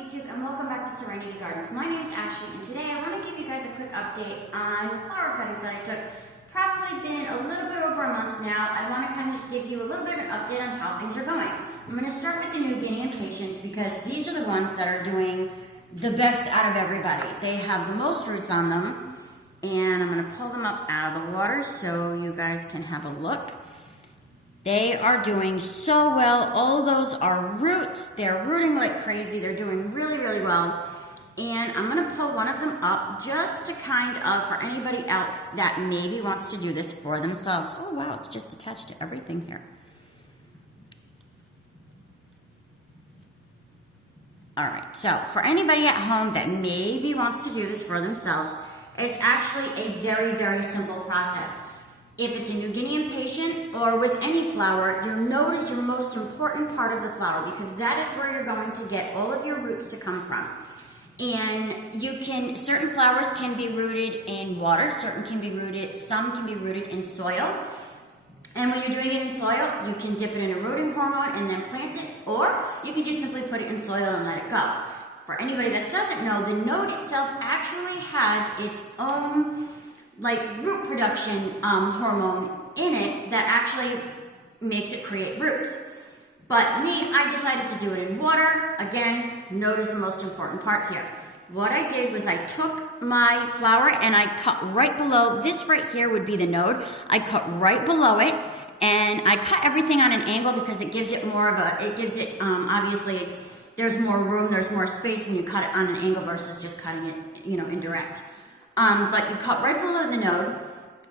YouTube and welcome back to Serenity Gardens. My name is Ashley and today I want to give you guys a quick update on flower cuttings that I took. Probably been a little bit over a month now. I want to kind of give you a little bit of an update on how things are going. I'm going to start with the New Guinea impatients because these are the ones that are doing the best out of everybody. They have the most roots on them, and I'm going to pull them up out of the water so you guys can have a look. They are doing so well. All of those are roots. They're rooting like crazy. They're doing really, really well. And I'm going to pull one of them up just to kind of, for anybody else that maybe wants to do this for themselves. Oh, wow, it's just attached to everything here. All right, so for anybody at home that maybe wants to do this for themselves, it's actually a very, very simple process. If it's a New Guinea impatient or with any flower, your node is your most important part of the flower because that is where you're going to get all of your roots to come from. And certain flowers can be rooted in water, some can be rooted in soil. And when you're doing it in soil, you can dip it in a rooting hormone and then plant it, or you can just simply put it in soil and let it go. For anybody that doesn't know, the node itself actually has its own root production hormone in it that actually makes it create roots. But me, I decided to do it in water. Again, node is the most important part here. What I did was I took my flower and I cut right below, this right here would be the node. I cut right below it and I cut everything on an angle because it gives it more of a, obviously there's more room, there's more space when you cut it on an angle versus just cutting it, indirect. But you cut right below the node,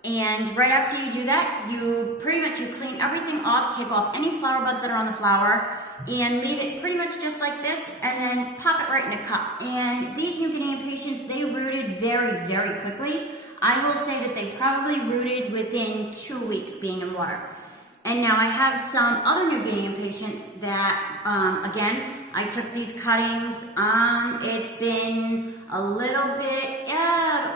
and right after you do that, you clean everything off, take off any flower buds that are on the flower, and leave it pretty much just like this, and then pop it right in a cup. And these New Guinea impatiens, they rooted very, very quickly. I will say that they probably rooted within 2 weeks being in water. And now I have some other New Guinea impatiens that, again, I took these cuttings, it's been a little bit,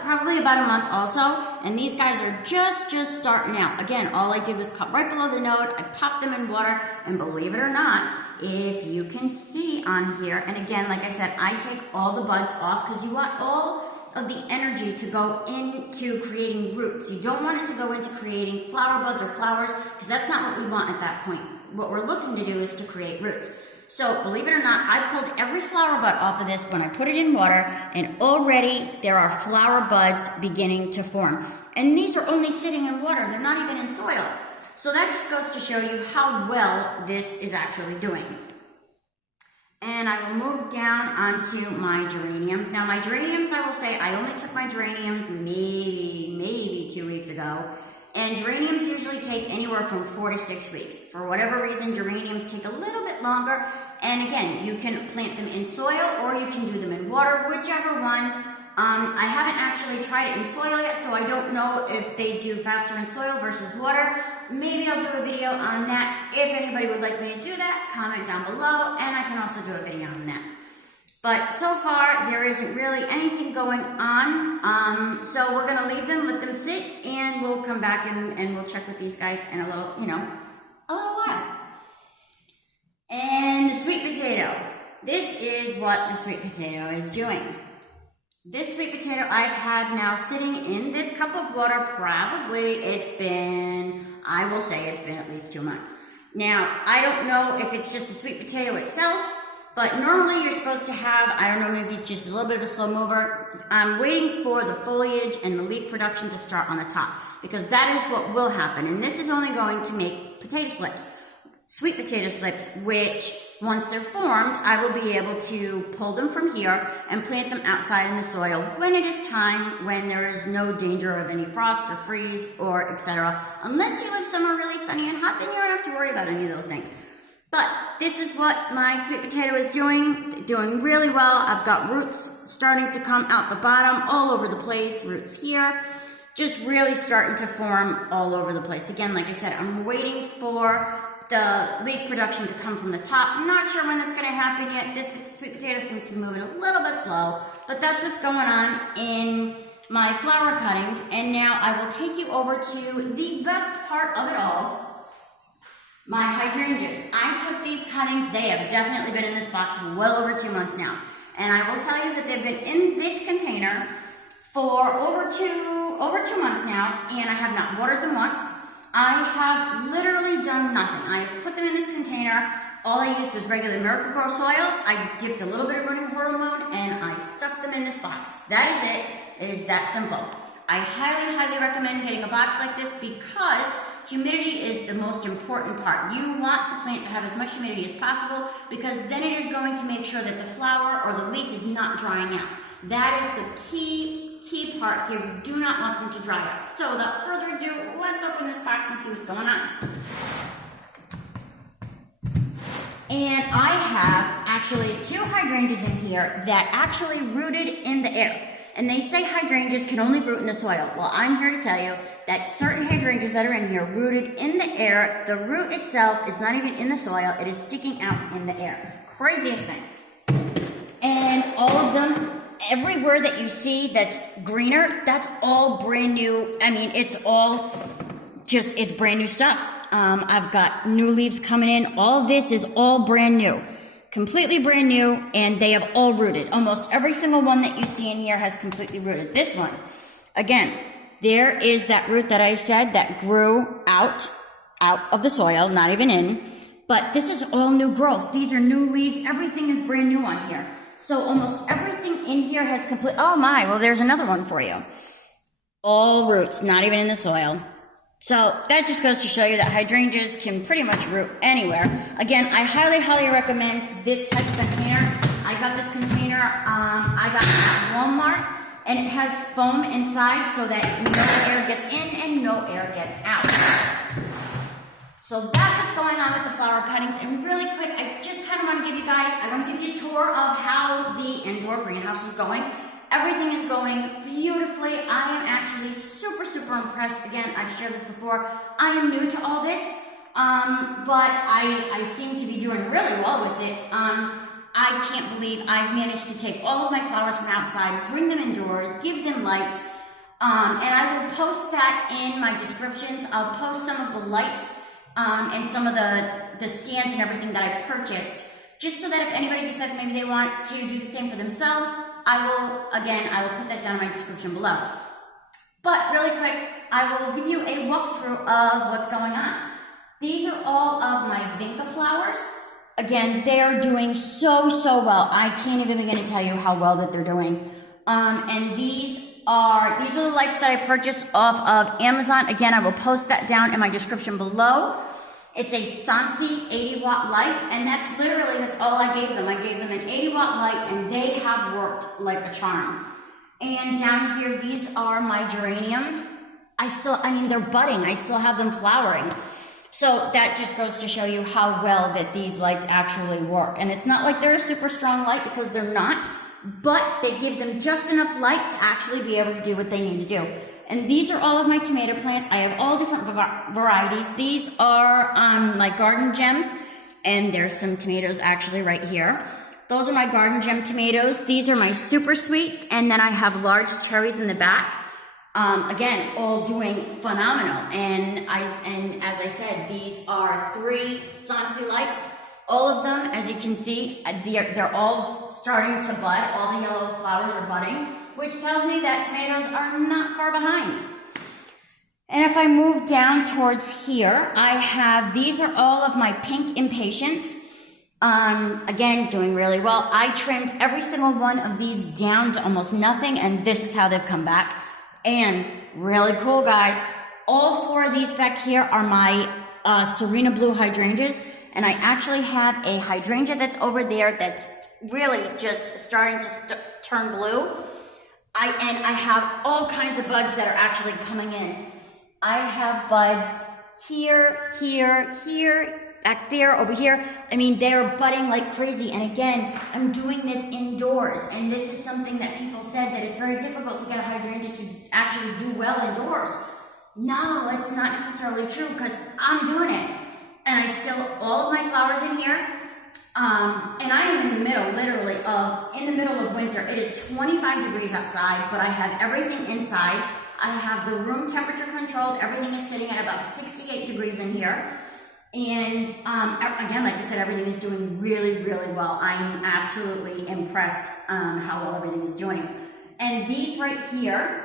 probably about a month also, and these guys are just starting out. Again, all I did was cut right below the node, I popped them in water, and believe it or not, if you can see on here, and again, like I said, I take all the buds off because you want all of the energy to go into creating roots. You don't want it to go into creating flower buds or flowers because that's not what we want at that point. What we're looking to do is to create roots. So, believe it or not, I pulled every flower bud off of this when I put it in water, and already there are flower buds beginning to form. And these are only sitting in water. They're not even in soil. So that just goes to show you how well this is actually doing. And I will move down onto my geraniums. Now, my geraniums, I will say, I only took my geraniums maybe 2 weeks ago. And geraniums usually take anywhere from 4 to 6 weeks. For whatever reason, geraniums take a little bit longer. And again, you can plant them in soil or you can do them in water, whichever one. I haven't actually tried it in soil yet, so I don't know if they do faster in soil versus water. Maybe I'll do a video on that. If anybody would like me to do that, comment down below, and I can also do a video on that. But so far, there isn't really anything going on. So we're gonna leave them, let them sit, and we'll come back and we'll check with these guys in a little while. And the sweet potato. This is what the sweet potato is doing. This sweet potato I've had now sitting in this cup of water, probably I will say it's been at least 2 months. Now, I don't know if it's just the sweet potato itself, but normally you're supposed to have, I don't know, maybe it's just a little bit of a slow mover. I'm waiting for the foliage and the leaf production to start on the top because that is what will happen. And this is only going to make potato slips, sweet potato slips, which once they're formed, I will be able to pull them from here and plant them outside in the soil when it is time, when there is no danger of any frost or freeze or etc. Unless you live somewhere really sunny and hot, then you don't have to worry about any of those things. But this is what my sweet potato is doing really well. I've got roots starting to come out the bottom all over the place, roots here, just really starting to form all over the place. Again, like I said, I'm waiting for the leaf production to come from the top. I'm not sure when that's going to happen yet. This sweet potato seems to be moving a little bit slow, but that's what's going on in my flower cuttings. And now I will take you over to the best part of it all, my hydrangeas. I took these cuttings, they have definitely been in this box for well over 2 months now. And I will tell you that they've been in this container for over two months now, and I have not watered them once. I have literally done nothing. I have put them in this container. All I used was regular Miracle-Gro soil. I dipped a little bit of rooting hormone, and I stuck them in this box. That is it. It is that simple. I highly, highly recommend getting a box like this because humidity is the most important part. You want the plant to have as much humidity as possible because then it is going to make sure that the flower or the leaf is not drying out. That is the key part here. We do not want them to dry out. So without further ado, let's open this box and see what's going on. And I have actually 2 hydrangeas in here that actually rooted in the air. And they say hydrangeas can only root in the soil. Well, I'm here to tell you that certain hydrangeas that are in here rooted in the air. The root itself is not even in the soil. It is sticking out in the air. Craziest thing. And all of them, everywhere that you see that's greener, that's all brand new. I mean, it's all just, it's brand new stuff. I've got new leaves coming in. All this is all brand new. Completely brand new, and they have all rooted. Almost every single one that you see in here has completely rooted. This one, again, there is that root that I said that grew out of the soil, not even in. But this is all new growth. These are new leaves. Everything is brand new on here. So almost everything in here has complete, oh my, well there's another one for you. All roots, not even in the soil. So that just goes to show you that hydrangeas can pretty much root anywhere. Again, I highly, highly recommend this type of container. I got this container, I got it at Walmart, and it has foam inside so that no air gets in and no air gets out. So that's what's going on with the flower cuttings. And really quick, I just kind of want to give you guys, I want to give you a tour of how the indoor greenhouse is going. Everything is going beautifully. I am actually super, super impressed. Again, I've shared this before. I am new to all this, but I seem to be doing really well with it. I can't believe I've managed to take all of my flowers from outside, bring them indoors, give them light, and I will post that in my descriptions. I'll post some of the lights and some of the stands and everything that I purchased, just so that if anybody decides maybe they want to do the same for themselves, I will put that down in my description below. But really quick, I will give you a walkthrough of what's going on. These are all of my vinca flowers. Again, they are doing so well. I can't even begin to tell you how well that they're doing. And these are the lights that I purchased off of Amazon. Again, I will post that down in my description below. It's a Sansi 80-watt light, and that's all I gave them. I gave them an 80-watt light, and they have worked like a charm. And down here, these are my geraniums. They're budding. I still have them flowering. So that just goes to show you how well that these lights actually work. And it's not like they're a super strong light, because they're not, but they give them just enough light to actually be able to do what they need to do. And these are all of my tomato plants. I have all different varieties. These are my garden gems, and there's some tomatoes actually right here. Those are my garden gem tomatoes. These are my super sweets, and then I have large cherries in the back. Again, all doing phenomenal. And as I said, these are 3 Sansi lights. All of them, as you can see, they're all starting to bud. All the yellow flowers are budding, which tells me that tomatoes are not far behind. And if I move down towards here, these are all of my pink impatients. Again, doing really well. I trimmed every single one of these down to almost nothing, and this is how they've come back. And really cool, guys. All 4 of these back here are my Serena Blue hydrangeas, and I actually have a hydrangea that's over there that's really just starting to turn blue. And I have all kinds of buds that are actually coming in. I have buds here, back there, over here. I mean, they're budding like crazy. And again, I'm doing this indoors. And this is something that people said that it's very difficult to get a hydrangea to actually do well indoors. No, it's not necessarily true, because I'm doing it. And I still, all of my flowers in here. And I am in the middle, literally, in the middle of winter. It is 25 degrees outside, but I have everything inside. I have the room temperature controlled. Everything is sitting at about 68 degrees in here. And again, like I said, everything is doing really, really well. I'm absolutely impressed how well everything is doing. And these right here,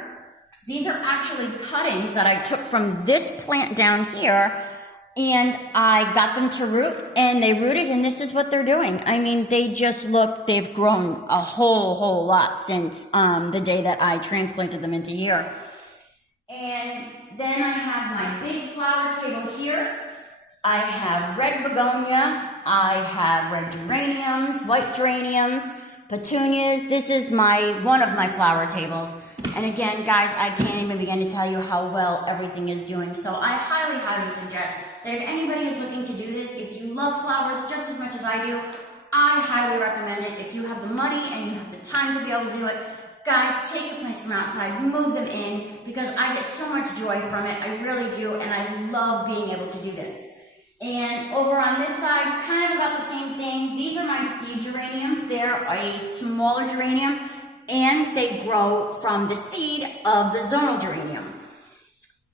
these are actually cuttings that I took from this plant down here, and I got them to root, and they rooted, and this is what they're doing. I mean, they just look, they've grown a whole lot since the day that I transplanted them into here. And then I have my big flower table here. I have red begonia, I have red geraniums, white geraniums, petunias. This is one of my flower tables. And again, guys, I can't even begin to tell you how well everything is doing. So I highly suggest that if anybody is looking to do this, if you love flowers just as much as I do, I highly recommend it. If you have the money and you have the time to be able to do it, guys, take your plants from outside, move them in, because I get so much joy from it. I really do, and I love being able to do this. And over on this side, kind of about the same thing. These are my seed geraniums. They're a smaller geranium, and they grow from the seed of the zonal geranium.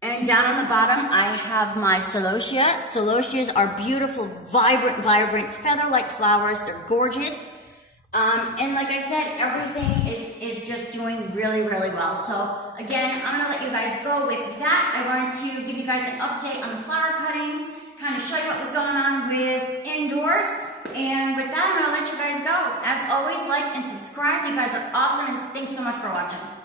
And down on the bottom, I have my celosia. Celosias are beautiful, vibrant, feather-like flowers. They're gorgeous. And like I said, everything is just doing really well. So again, I'm going to let you guys go with that. I wanted to give you guys an update on the flower cuttings, kind of show you what was going on with indoors. And with that, I'm going to let you guys go. As always, like and subscribe. You guys are awesome, and thanks so much for watching.